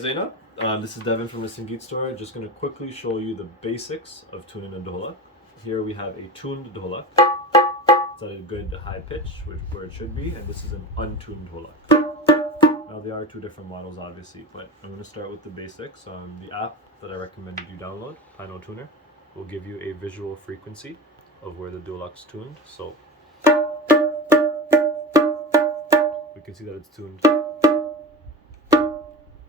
Zaina, this is Devin from the Sangeet Store. Just going to quickly show you the basics of tuning a dholak. Here we have a tuned dholak. It's at a good high pitch, where it should be, and this is an untuned dholak. Now there are two different models obviously, but I'm going to start with the basics. The app that I recommend you download, Pino Tuner, will give you a visual frequency of where the dholak's tuned. So we can see that it's tuned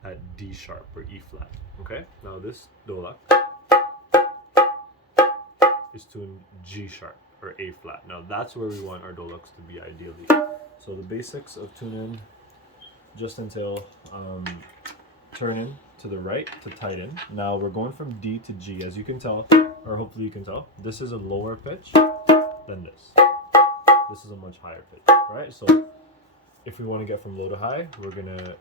at D sharp or E flat. Okay, now this dholak is tuned G sharp or A flat. Now that's where we want our dholaks to be ideally. So the basics of tuning just entail turning to the right to tighten. Now we're going from D to G, as you can tell, or hopefully you can tell. This is a lower pitch than this. This is a much higher pitch, right? So if we want to get from low to high, we're gonna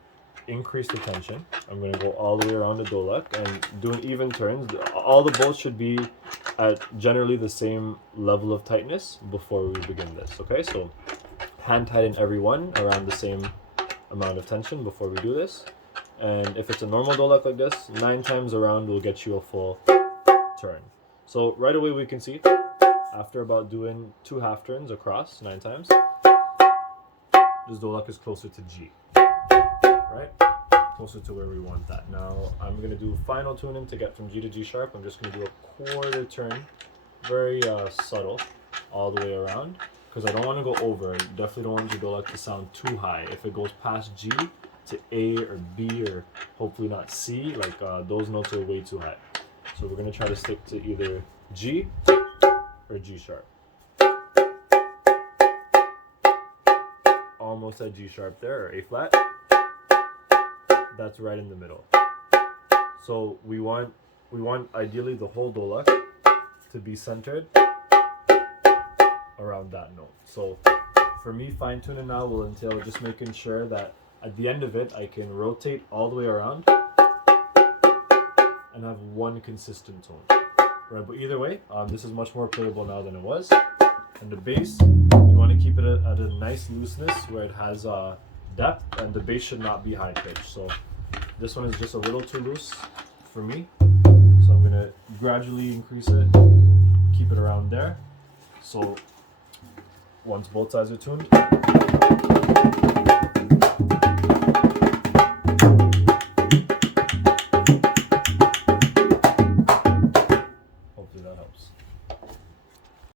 increase the tension. I'm going to go all the way around the dholak and doing even turns. All the bolts should be at generally the same level of tightness before we begin this. Okay, so hand tighten every one around the same amount of tension before we do this. And if it's a normal dholak like this, 9 times around will get you a full turn. So right away we can see, after about doing 2 half turns across 9 times, this dholak is closer to G. Right? Closer to where we want that. Now I'm going to do final tuning to get from G to G sharp. I'm just going to do a quarter turn, very subtle, all the way around, because I don't want to go over. Definitely don't want your dholak to sound too high. If it goes past G to A or B or hopefully not C, like those notes are way too high. So we're going to try to stick to either G or G sharp. Almost at G sharp there, or A flat. That's right in the middle. So we want ideally the whole dholak to be centered around that note. So for me, fine tuning now will entail just making sure that at the end of it I can rotate all the way around and have one consistent tone. Right, but either way, this is much more playable now than it was. And the bass, you want to keep it at a nice looseness where it has depth, and the bass should not be high pitched. So this one is just a little too loose for me, so I'm gonna gradually increase it, keep it around there. So once both sides are tuned,